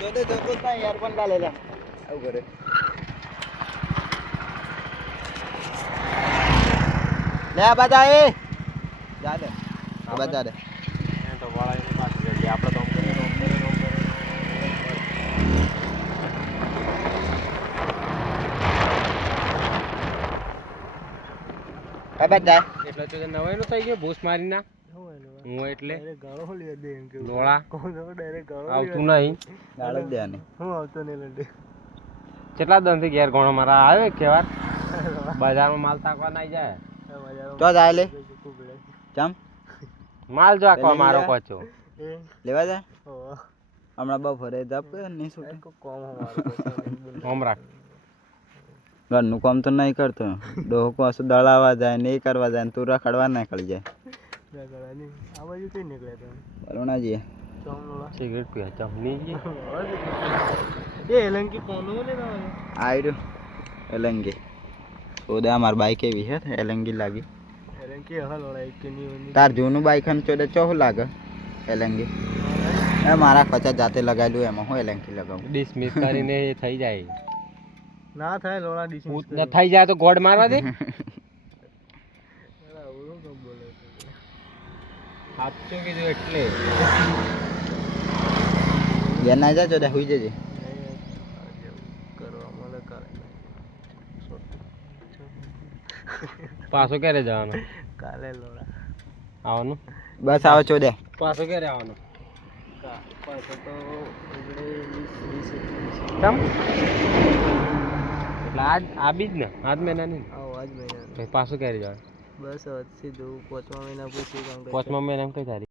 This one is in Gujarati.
જોડે જોતો તા યાર પણ કાલેલા આવું કરે લે આ બધા એ જા દે આ બધા દે તો વાળા એની પાસે જઈએ આપણે તો કબા જાય એટલે તો નવાઈનું થઈ ગયું ભૂસ મારીના હું એટલે ગાળો લે દે એમ કે ડોળા કોણ ડાયરેક્ટ ગાળો આવતું નહીં ગાળો દે ને હું આવતો નહીં લંડે કેટલા દનથી ઘેર ઘણો મારા આવે કેવાર બજારમાં માલ તાકવા નાઈ જાય તો જાય લે ચમ માલ જો આખો મારો કોચો લેવા જાય હમણાં બપોરે જપ નહીં છૂટે ઓમ રાખ ઘરનું કામ તો નહીં કરતો ડોહો પાછું દળાવા જાય ને એ કરવા જાય ને તું રખડવા નીકળી જાય આ બાજુ કઈ નીકળે તો બરોણા જઈએ સિગરેટ પીવા ચમની એ એલંકી કોનો ને આયરો એલંકી ઓદા માર બાઈક એવી હે એલંકી લાગી એલંકી હા લડાઈ કે ની તાર જૂનું બાઈક હન ચોદે ચોહ લાગે એલંકી એ મારા કચા જાતે લગાવેલું એમાં હું એલંકી લગાવું ડિસમિસ કરીને એ થઈ જાય ના થાય લોડા ડિસમિસ થઈ જાય તો ગોડ મારવા દે સાચું કીધું એટલે ઘેર ના જા ચોદે હુઈ જજે પાછો ક્યારે જવાનો કાલે લોડા આવવાનું બસ આવો ચોદે પાછો ક્યારે આવવાનો પાછો તો કેમ એટલે આ બીજ ને આજ મહિના નહીં આવો આજ મહિના પાછો ક્યારે જવાનું બસ સીધું 5મા મહિના પૂછી 5મા મહિના કઈ તારીખ